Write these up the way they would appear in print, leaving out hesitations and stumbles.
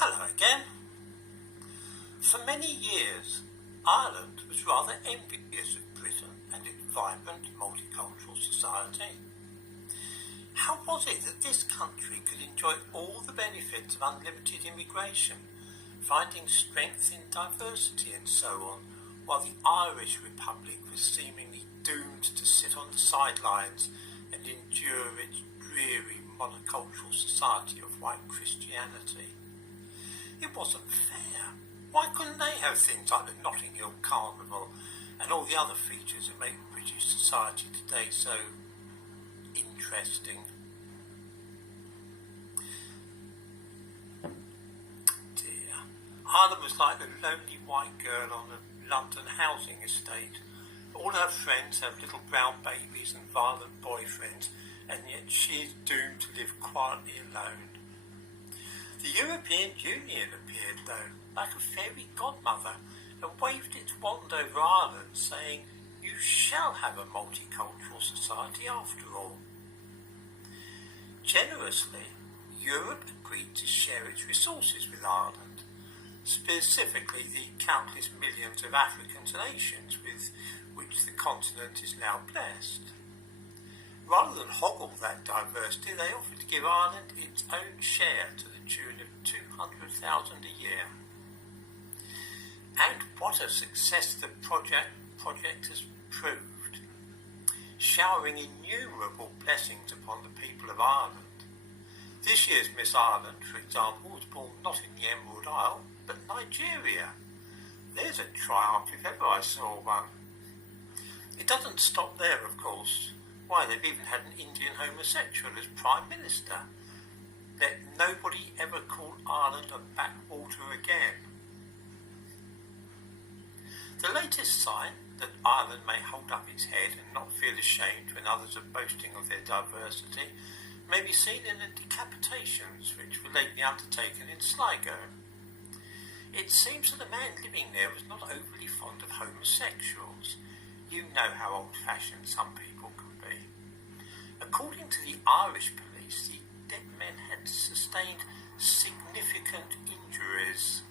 Hello again. For many years, Ireland was rather envious of Britain and its vibrant multicultural society. How was it that this country could enjoy all the benefits of unlimited immigration, finding strength in diversity and so on, while the Irish Republic was seemingly doomed to sit on the sidelines and endure its dreary monocultural society of white Christianity? It wasn't fair. Why couldn't they have things like the Notting Hill Carnival and all the other features that make British society today so interesting? Dear. Ireland was like a lonely white girl on a London housing estate. All her friends have little brown babies and violent boyfriends, and yet she is doomed to live quietly alone. The European Union appeared, though, like a fairy godmother, and waved its wand over Ireland, saying, "You shall have a multicultural society after all." Generously, Europe agreed to share its resources with Ireland, specifically the countless millions of Africans and Asians with which the continent is now blessed. Rather than hoggle that diversity, they offered to give Ireland its own share to the tune of 200,000 a year. And what a success the project has proved, showering innumerable blessings upon the people of Ireland. This year's Miss Ireland, for example, was born not in the Emerald Isle, but Nigeria. There's a triumph if ever I saw one. It doesn't stop there, of course. Why, they've even had an Indian homosexual as Prime Minister. Let nobody ever call Ireland a backwater again. The latest sign that Ireland may hold up its head and not feel ashamed when others are boasting of their diversity may be seen in the decapitations which were lately undertaken in Sligo. It seems that the man living there was not overly fond of homosexuals. You know how old-fashioned some people can be. According to the Irish police, the dead men had sustained significant injuries.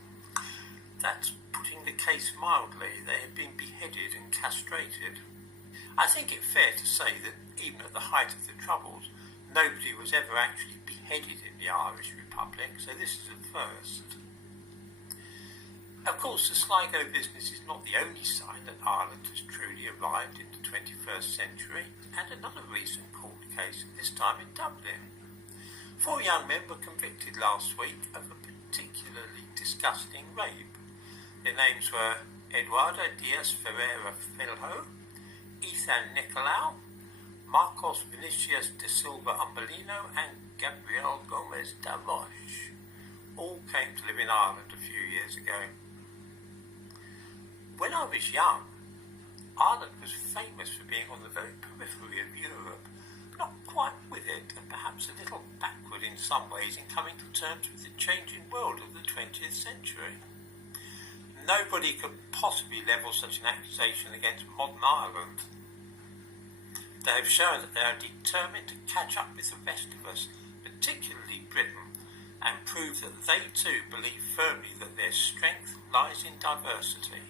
That's putting the case mildly. They had been beheaded and castrated. I think it fair to say that even at the height of the Troubles, nobody was ever actually beheaded in the Irish Republic, so this is a first. Of course, the Sligo business is not the only sign that Ireland has truly arrived in the 21st century, and another recent court case, this time in Dublin. 4 young men were convicted last week of a particularly disgusting rape. Their names were Eduardo Diaz Ferreira Filho, Ethan Nicolau, Marcos Vinicius de Silva Umbolino, and Gabriel Gomez da Roche. All came to live in Ireland a few years ago. When I was young, Ireland was famous for being on the very periphery of Europe, not quite with it, and perhaps a little backward in some ways in coming to terms with the changing world of the 20th century. Nobody could possibly level such an accusation against modern Ireland. They have shown that they are determined to catch up with the rest of us, particularly Britain, and prove that they too believe firmly that their strength lies in diversity.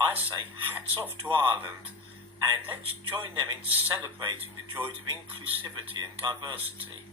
I say hats off to Ireland, and let's join them in celebrating the joys of inclusivity and diversity.